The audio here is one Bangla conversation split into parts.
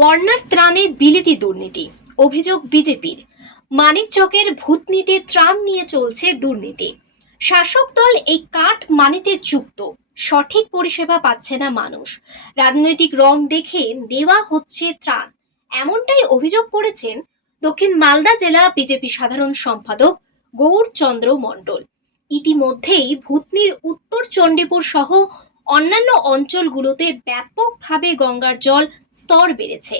বন্যার ত্রাণে বিলিতি দুর্নীতি, অভিযোগ বিজেপির। মানিকচকের ভূতনীতে ত্রাণ নিয়ে চলছে দুর্নীতি। শাসক দল এই কাঠ মানিতে যুক্ত, সঠিক পরিষেবা পাচ্ছে না মানুষ। রাজনৈতিক রং দেখে দেওয়া হচ্ছে ত্রাণ। এমনটাই অভিযোগ করেছেন দক্ষিণ মালদা জেলা বিজেপি সাধারণ সম্পাদক গৌরচন্দ্র মণ্ডল। ইতিমধ্যেই ভূতনির উত্তর চণ্ডীপুর সহ অন্যান্য অঞ্চলগুলোতে ব্যাপকভাবে গঙ্গার জল স্তর বেড়েছে।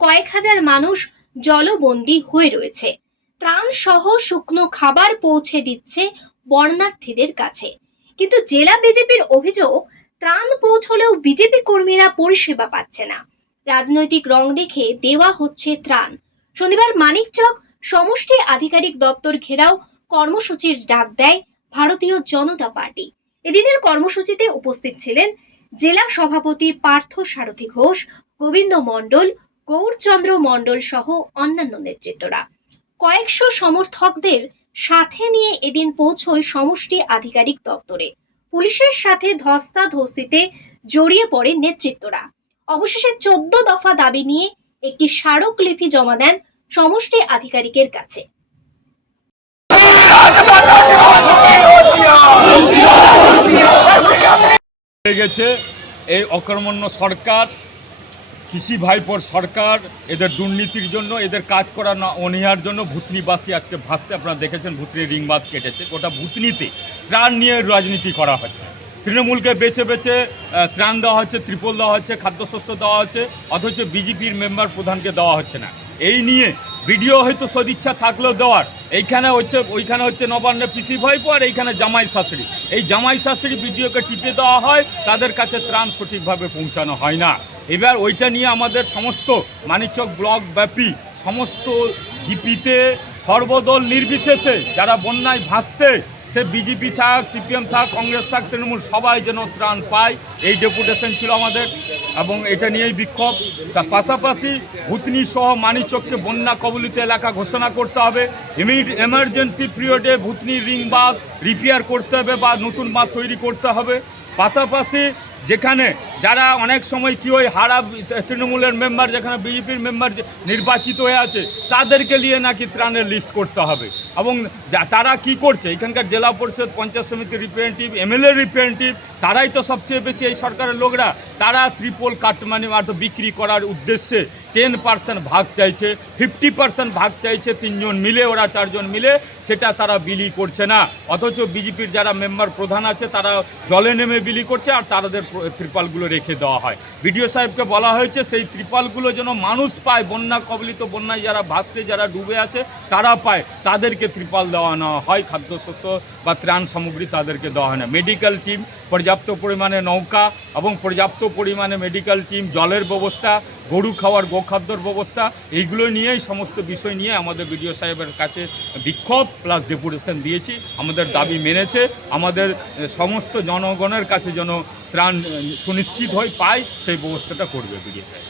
কয়েক হাজার মানুষ জলবন্দী হয়ে রয়েছে। ত্রাণ সহ শুকনো খাবার পৌঁছে দিচ্ছে বর্ণার্থীদের কাছে। কিন্তু জেলা বিজেপির অভিযোগ, ত্রাণ পৌঁছলেও বিজেপি কর্মীরা পরিষেবা পাচ্ছে না। রাজনৈতিক রং দেখে দেওয়া হচ্ছে ত্রাণ। শনিবার মানিকচক সমষ্টি আধিকারিক দপ্তর ঘেরাও কর্মসূচির ডাক দেয় ভারতীয় জনতা পার্টি। এদিনের কর্মসূচিতে উপস্থিত ছিলেন জেলা সভাপতি পার্থ সারথী ঘোষ, গোবিন্দ মণ্ডল, গৌরচন্দ্র মণ্ডল সহ অন্যান্য নেতৃত্বরা। কয়েকশো সমর্থকদের সাথে নিয়ে এদিন পৌঁছয় সমষ্টি আধিকারিক দপ্তরে। পুলিশের সাথে ধস্তাধস্তিতে জড়িয়ে পড়ে নেতৃত্বরা। অবশেষে চোদ্দ দফা দাবি নিয়ে একটি স্মারকলিপি জমা দেন সমষ্টি আধিকারিকের কাছে। হয়ে গেছে। এই অকর্মণ্য সরকার, কৃষি ভাইপোর সরকার, এদের দুর্নীতির জন্য, এদের কাজ করা না, অনীহার জন্য ভুতনিবাসী আজকে ভাসছে। আপনারা দেখেছেন ভুতনির রিংবাদ কেটেছে। গোটা ভুতনিতে ত্রাণ নিয়ে রাজনীতি করা হচ্ছে। তৃণমূলকে বেছে বেছে ত্রাণ দেওয়া হচ্ছে, ত্রিপল দেওয়া হচ্ছে, খাদ্যশস্য দেওয়া হচ্ছে, অথচ বিজেপির মেম্বার প্রধানকে দেওয়া হচ্ছে না। এই নিয়ে ভিডিও হয়তো সদিচ্ছা থাকলেও দেওয়ার এইখানে হচ্ছে, ওইখানে হচ্ছে নবান্নে পিসি ভাইপো আর এইখানে জামাই শাশুড়ি। এই জামাই শাশুড়ি বিডিওকে টিপে দেওয়া হয়, তাদের কাছে ত্রাণ সঠিকভাবে পৌঁছানো হয় না। এবার ওইটা নিয়ে আমাদের সমস্ত মানিচক ব্লক ব্যাপী সমস্ত জিপিতে সর্বদল নির্বিশেষে যারা বন্যায় ভাসছে সে বিজেপি থাক, সিপিএম থাক, কংগ্রেস থাক, তৃণমূল, সবাই যেন ত্রাণ পায়। এই ডেপুটেশন ছিল আমাদের এবং এটা নিয়েই বিক্ষোভ। তার পাশাপাশি ভূতনি সহ মানিচককে বন্যা কবলিত এলাকা ঘোষণা করতে হবে। এমার্জেন্সি পিরিয়ডে ভূতনি রিং বাঁধ রিপেয়ার করতে হবে বা নতুন বাঁধ তৈরি করতে হবে। পাশাপাশি যেখানে যারা অনেক সময় কি ওই হারা তৃণমূলের মেম্বার, যেখানে বিজেপির মেম্বার নির্বাচিত হয়ে আছে, তাদেরকে নিয়ে নাকি ত্রাণের লিস্ট করতে হবে। এবং তারা কি করছে, এখানকার জেলা পরিষদ, পঞ্চায়েত সমিতির রিপ্রেজেন্টেটিভ এমএলএ রিপ্রেজেন্টেটিভ তারাই তো সবচেয়ে বেশি এই সরকারের লোকরা। তারা ত্রিপল কাটমানি মাত্র বিক্রি করার উদ্দেশ্যে। টেন পার্সেন্ট ভাগ চাইছে ফিফটি পার্সেন্ট ভাগ চাইছে, তিনজন মিলে, ওরা চারজন মিলে, সেটা তারা বিলি করছে না। অথচ বিজেপির যারা মেম্বার প্রধান আছে, তারা জলে নেমে বিলি করছে আর তাদের ত্রিপালগুলো রেখে দেওয়া হয়। বিডিও সাহেবকে বলা হয়েছে, সেই ত্রিপালগুলো যেন মানুষ পায়, বন্যা কবলিত বন্যায় যারা ভাসছে, যারা ডুবে আছে, তারা পায়। তাদেরকে ত্রিপাল দেওয়া হয়, খাদ্যশস্য বা ত্রাণ সামগ্রী তাদেরকে দেওয়া হয় না। মেডিকেল টিম পর্যাপ্ত পরিমাণে নৌকা এবং পর্যাপ্ত পরিমাণে মেডিকেল টিম জলের ব্যবস্থা, গরু খাওয়ার, গোখাদ্যর ব্যবস্থা, এইগুলো নিয়েই সমস্ত বিষয় নিয়ে আমাদের বিডিও সাহেবের কাছে বিক্ষোভ প্লাস ডেপুটেশন দিয়েছি। আমাদের দাবি মেনেছে। আমাদের সমস্ত জনগণের কাছে যেন ত্রাণ সুনিশ্চিত হয় পায়, সেই ব্যবস্থাটা করবে বিডিও সাহেব।